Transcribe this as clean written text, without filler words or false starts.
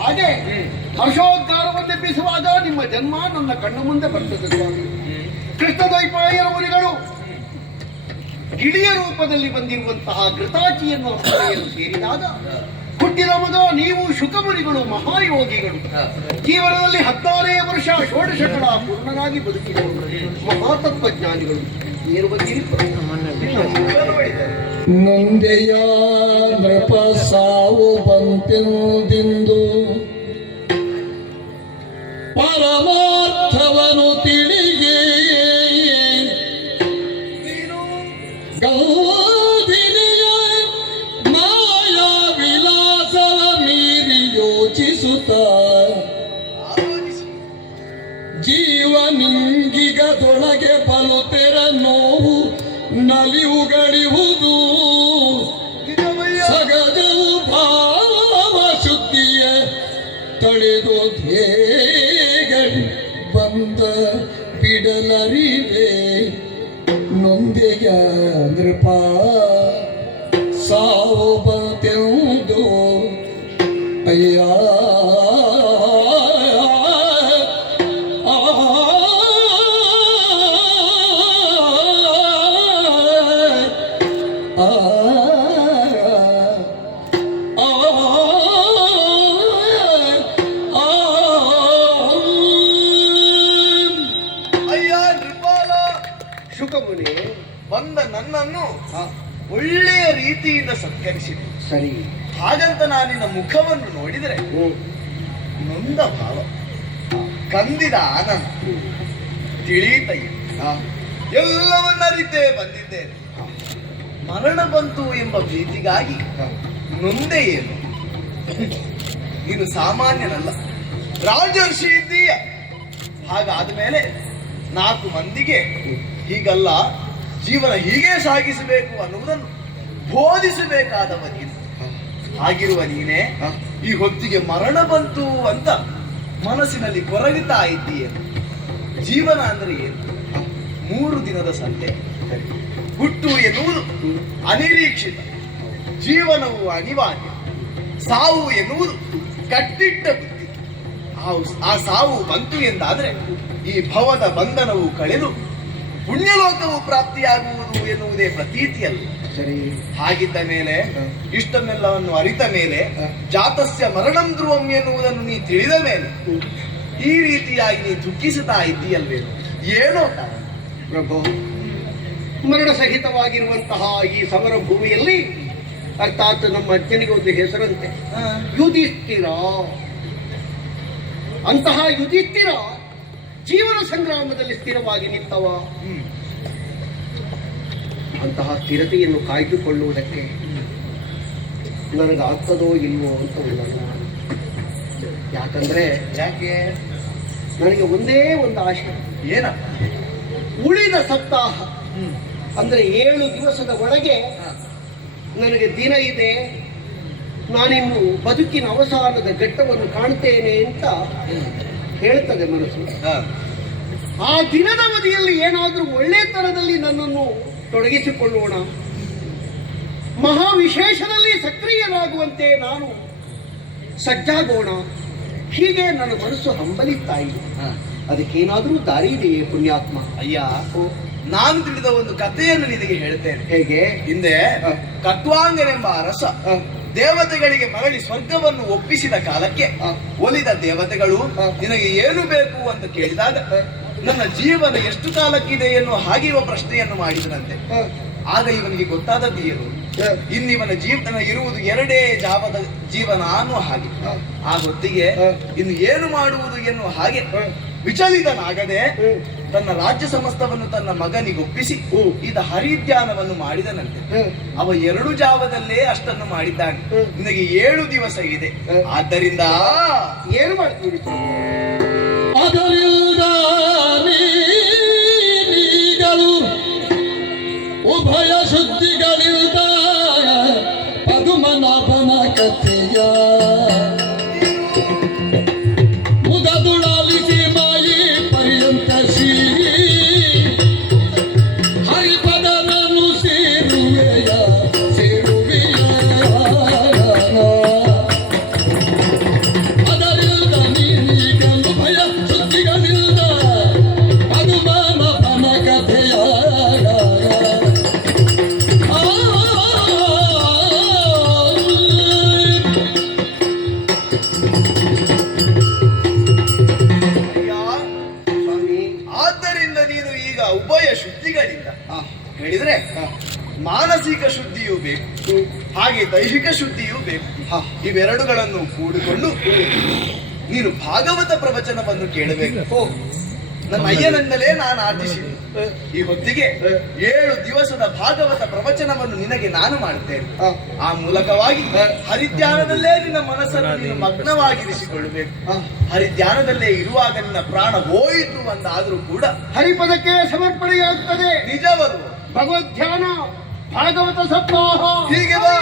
ಹಾಗೆ ಹರ್ಷೋದ್ಗಾರವನ್ನೆಬ್ಬಿಸುವಾಗ ನಿಮ್ಮ ಜನ್ಮ ನನ್ನ ಕಣ್ಣು ಮುಂದೆ ಬರ್ತದೆ ಸ್ವಾಮಿ. ಕೃಷ್ಣದ್ವೈಪಾಯನ ಮುನಿಗಳು ಗಿಳಿಯ ರೂಪದಲ್ಲಿ ಬಂದಿರುವಂತಹ ಘೃತಾಚಿಯನ್ನು ಅಪ್ಪಣೆಯನ್ನು ಸೇರಿದಾಗ ಹುಟ್ಟಿದ ಮಗ ನೀವು ಶುಕಮುನಿಗಳು ಮಹಾಯೋಗಿಗಳು, ಜೀವನದಲ್ಲಿ 16 ವರ್ಷ ಷೋಡಶಗಳ ಪೂರ್ಣರಾಗಿ ಬದುಕಿದವರು ಮಹಾತತ್ವಜ್ಞಾನಿಗಳು. ಏನು ಬಂದಿರಿ ನೊಂದೆಯ ನೃಪ ಸಾವು ಬಂತೆಂದಿಂದು ಪರಮಾರ್ಥವನು ತಿಳಿಗೆ ಗೌಧಿನಿಯ ಮಾಯಾ ವಿಲಾಸವ ಮೀರಿ ಯೋಚಿಸುತ್ತ ಜೀವನಿಂಗಿಗದೊಳಗೆ ಬಲುತೆರ ನೋವು ನಲಿವುಗಳಿವುದು ಸಗಜವು ಭಾವ ಶುದ್ಧಿಯ ತಳೆದು ಧ್ಯೇಯಗಳು ಬಂದ ಬಿಡಲರಿವೆ ನೊಂದೆಯ ನೃಪ ಸಾವು ಬಂತೆಂದು ಅಯ್ಯ ಶುಕಮುನಿ ಬಂದ ನನ್ನನ್ನು ಒಳ್ಳೆಯ ರೀತಿಯಿಂದ ಸತ್ಕರಿಸಿದೆ. ಸರಿ, ಹಾಗಂತ ನಾನಿನ್ನ ಮುಖವನ್ನು ನೋಡಿದರೆ ನೊಂದ ಭಾವ, ಕಂದಿದ ಆನಂದ ತಿಳಿತಯ್ಯ. ಎಲ್ಲವನ್ನರಿತೇ ಬಂದಿದ್ದೇನೆ. ಮರಣ ಬಂತು ಎಂಬ ಭೀತಿಗಾಗಿ ನೊಂದೆ ಏನು? ನೀನು ಸಾಮಾನ್ಯನಲ್ಲ, ರಾಜರ್ಷಿ ಇದ್ದೀಯ. ಹಾಗಾದ ಮೇಲೆ 4 ಮಂದಿಗೆ ಹೀಗಲ್ಲ, ಜೀವನ ಹೀಗೆ ಸಾಗಿಸಬೇಕು ಅನ್ನುವುದನ್ನು ಬೋಧಿಸಬೇಕಾದವ ನೀನು. ಹಾಗಿರುವ ನೀನೇ ಈ ಹೊತ್ತಿಗೆ ಮರಣ ಬಂತು ಅಂತ ಮನಸ್ಸಿನಲ್ಲಿ ಕೊರಗುತ್ತಾ ಇದ್ದೀಯ. ಜೀವನ ಅಂದ್ರೆ ಏನು? 3 ದಿನದ ಸಂತೆ. ಹುಟ್ಟು ಎನ್ನುವುದು ಅನಿರೀಕ್ಷಿತ, ಜೀವನವು ಅನಿವಾರ್ಯ, ಸಾವು ಎನ್ನುವುದು ಕಟ್ಟಿಟ್ಟ ಬುದ್ಧಿ. ಆ ಸಾವು ಬಂತು ಎಂದಾದ್ರೆ ಈ ಭವದ ಬಂಧನವು ಕಳೆದು ಪುಣ್ಯಲೋಕವು ಪ್ರಾಪ್ತಿಯಾಗುವುದು ಎನ್ನುವುದೇ ಪ್ರತೀತಿಯಲ್ಲ. ಸರಿ, ಹಾಗಿದ್ದ ಮೇಲೆ ಇಷ್ಟನ್ನೆಲ್ಲವನ್ನು ಅರಿತ ಮೇಲೆ ಜಾತಸ್ಯ ಮರಣಂ ಧ್ರುವಂ ಎನ್ನುವುದನ್ನು ನೀ ತಿಳಿದ ಮೇಲೆ ಈ ರೀತಿಯಾಗಿ ನೀ ದುಃಖಿಸುತ್ತಾ ಇದ್ದೀಯಲ್ವೇನು? ಏನೋ ಪ್ರಭು, ಮರಣ ಸಹಿತವಾಗಿರುವಂತಹ ಈ ಸಮರ ಭೂಮಿಯಲ್ಲಿ ಅರ್ಥಾತ್ ನಮ್ಮ ಅಜ್ಜನಿಗೆ ಒಂದು ಹೆಸರಂತೆ, ಯುಧಿಷ್ಠಿರ. ಅಂತಹ ಯುಧಿಷ್ಠಿರ ಜೀವನ ಸಂಗ್ರಾಮದಲ್ಲಿ ಸ್ಥಿರವಾಗಿ ನಿಂತವ. ಅಂತಹ ಸ್ಥಿರತೆಯನ್ನು ಕಾಯ್ದುಕೊಳ್ಳುವುದಕ್ಕೆ ನನಗಾಗ್ತದೋ ಇಲ್ವೋ ಅಂತ ಒಂದು ಅನುಮಾನ. ಯಾಕೆ ನನಗೆ ಒಂದೇ ಒಂದು ಆಶೆ, ಏನ? ಉಳಿದ ಸಪ್ತಾಹ ಅಂದ್ರೆ 7 ದಿವಸದ ಒಳಗೆ ನನಗೆ ದಿನ ಇದೆ, ನಾನಿನ್ನು ಬದುಕಿನ ಅವಸಾನದ ಘಟ್ಟವನ್ನು ಕಾಣ್ತೇನೆ ಅಂತ ಹೇಳ್ತದೆ ಮನಸ್ಸು. ಆ ದಿನದ ಅವಧಿಯಲ್ಲಿ ಏನಾದರೂ ಒಳ್ಳೆತನದಲ್ಲಿ ನನ್ನನ್ನು ತೊಡಗಿಸಿಕೊಳ್ಳೋಣ, ಮಹಾವಿಶೇಷದಲ್ಲಿ ಸಕ್ರಿಯನಾಗುವಂತೆ ನಾನು ಸಜ್ಜಾಗೋಣ. ಹೀಗೆ ನನ್ನ ಮನಸ್ಸು ಹಂಬಲಿಸ್ತಾ ಇದೆ. ಅದಕ್ಕೇನಾದರೂ ದಾರಿ ಇದೆಯೇ ಪುಣ್ಯಾತ್ಮ? ಅಯ್ಯ, ನಾನು ತಿಳಿದ ಒಂದು ಕಥೆಯನ್ನು ನಿನಗೆ ಹೇಳ್ತೇನೆ. ಹೇಗೆ? ಹಿಂದೆ ಕಟ್ವಾಂಗನೆಂಬ ಅರಸ ದೇವತೆಗಳಿಗೆ ಮರಳಿ ಸ್ವರ್ಗವನ್ನು ಒಪ್ಪಿಸಿದ ಕಾಲಕ್ಕೆ ಒಲಿದ ದೇವತೆಗಳು ನಿನಗೆ ಏನು ಬೇಕು ಅಂತ ಕೇಳಿದಾಗ ನನ್ನ ಜೀವನ ಎಷ್ಟು ಕಾಲಕ್ಕಿದೆ ಎನ್ನುವ ಹಾಗಿರುವ ಪ್ರಶ್ನೆಯನ್ನು ಮಾಡಿದನಂತೆ. ಆಗ ಇವನಿಗೆ ಗೊತ್ತಾದದ್ದು ಏನು? ಇನ್ನಿವನ ಜೀವನ ಇರುವುದು 2 ಜಾವದ ಜೀವನ ಅನ್ನುವ ಹಾಗೆ. ಆ ಹೊತ್ತಿಗೆ ಇನ್ನು ಏನು ಮಾಡುವುದು ಎನ್ನುವ ಹಾಗೆ ವಿಚಲಿತನಾಗದೆ ತನ್ನ ರಾಜ್ಯ ಸಮಸ್ತವನ್ನು ತನ್ನ ಮಗನಿಗೊಪ್ಪಿಸಿ ಇದ ಹರಿಧ್ಯಾನವನ್ನು ಮಾಡಿದನಂತೆ. ಅವ 2 ಜಾವದಲ್ಲೇ ಅಷ್ಟನ್ನು ಮಾಡಿದ್ದಾನೆ. ನಿನಗೆ 7 ದಿವಸ ಇದೆ. ಆದ್ದರಿಂದ ಏನು ಮಾಡ್ತೀವಿ? ಅದರಿಂದ ನೀಗಳು ಉಭಯ ಶುದ್ಧಿಗಳಿಂದ ಪದುಮನಾಭನ ಕಥೆಯ ಮುದದುಳಾಲಿಸಿ ಮಾಯಿ ಪರ್ಯಂತ ಶ್ರೀ ಹರಿಪದನನು ಸೇರುವೆಯ ಈಗ ಉಭಯ ಶುದ್ಧಿಗಳಿಂದ ಹೇಳಿದ್ರೆ ಮಾನಸಿಕ ಶುದ್ಧಿಯೂ ಬೇಕು, ಹಾಗೆ ದೈಹಿಕ ಶುದ್ಧಿಯೂ ಬೇಕು. ಇವೆರಡುಗಳನ್ನು ಕೂಡಿಕೊಂಡು ನೀನು ಭಾಗವತ ಪ್ರವಚನವನ್ನು ಕೇಳಬೇಕು. ನನ್ನ ಅಯ್ಯನಿಂದಲೇ ನಾನು ಆರ್ಜಿಸಿದೆ. ಈ ಹೊತ್ತಿಗೆ 7 ದಿವಸದ ಭಾಗವತ ಪ್ರವಚನವನ್ನು ನಿನಗೆ ನಾನು ಮಾಡುತ್ತೇನೆ. ಆ ಮೂಲಕವಾಗಿ ಹರಿಧ್ಯಾನದಲ್ಲೇ ನಿನ್ನ ಮನಸ್ಸನ್ನು ನೀನು ಮಗ್ನವಾಗಿರಿಸಿಕೊಳ್ಳಬೇಕು. ಹರಿಧ್ಯಾನದಲ್ಲೇ ಇರುವಾಗ ನಿನ್ನ ಪ್ರಾಣ ಹೋಯಿತು ಅಂದಾದರೂ ಕೂಡ ಹರಿಪದಕ್ಕೆ ಸಮರ್ಪಣೆಯಾಗುತ್ತದೆ. ನಿಜವರು ಭಗವದ್ ಧ್ಯಾನ, ಭಾಗವತ ಸಪ್ತಾಹ ಹೀಗೆ ಬಾ.